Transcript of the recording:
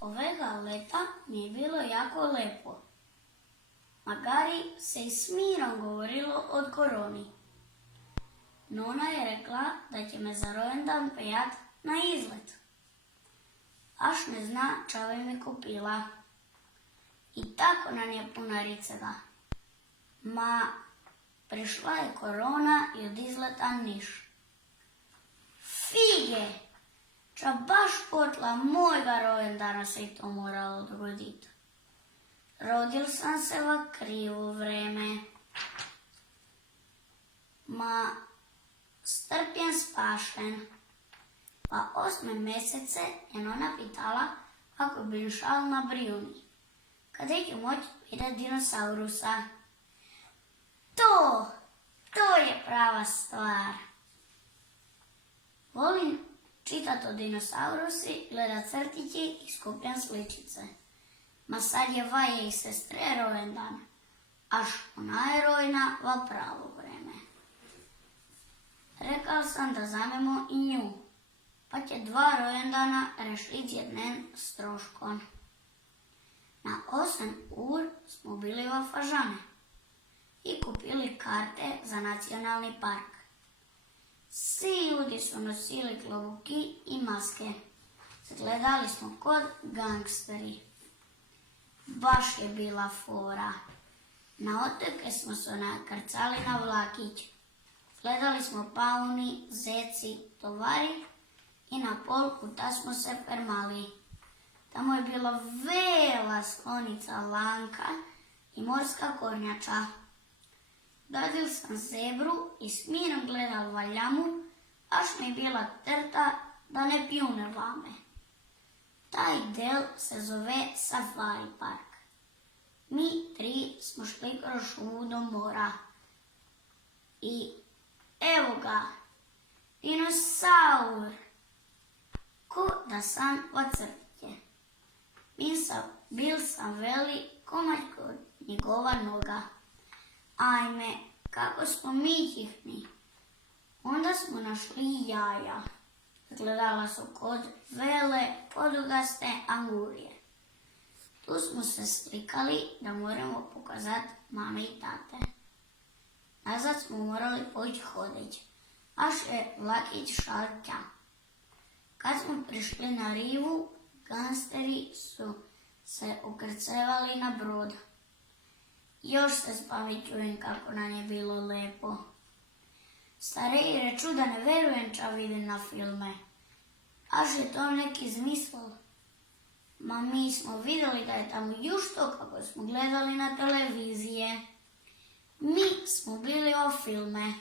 Ovega leta mi je bilo jako lepo. Magari se i s mirom govorilo od koroni. Nona je rekla da će me za rojendan pejat na izlet. Aš ne zna, čave mi kupila. I tako nam je puna riceva. Ma, prišla je korona i od izleta niš. Fige! Ča baš potla mojega rojendana se i to moralo odgoditi. Rodil sam se v krivo vreme. Ma, strpljen spašen. Pa 8. mesece je Nona pitala kako bi šal na Brijuni. Kada ću moći vidjeti dinosaurusa. To je prava stvar. Volim čitati o dinosaurusi, gledat crtići i skupljam sličice. Ma sad je vaje i sestre rojendan, až ona je rojna v pravo vreme. Rekao sam da zamemo i nju, pa će 2 rojendana rešiti jednen s troškom. Na 8 ur smo bili v Fažane i kupili karte za nacionalni park. Svi ljudi su nosili klobuki i maske. Gledali smo kod gangsteri. Baš je bila fora. Na otoke smo se nakrcali na vlakić. Gledali smo pauni, zeci, tovari i na pol puta smo se permali. Tamo je bila vela slonica lanka i morska kornjača. Dadil sam zebru i s mirom gledal valjamu, až mi bila trta da ne pljune vame. Taj del se zove Safari park. Mi 3 smo šli kroz šumu do mora. I evo ga, dinosaur, ko da sam v crtje. Bil sam veli komaj kod njegova noga. Ajme, kako smo mitihni. Onda smo našli jaja. Gledala su kod vele podugaste angurije. Tu smo se slikali da moramo pokazati mame i tate. Nazad smo morali poći hodeć, až je vlakić šal tja. Kad smo prišli na rivu, gangsteri su se ukrcevali na brod. Još se spamećujem kako nam je bilo lepo. Stariji reču da ne verujem ča vidim na filme. Až je to neki zmisl. Ma mi smo vidjeli da je tamo jušto kako smo gledali na televizije. Mi smo bili o filme.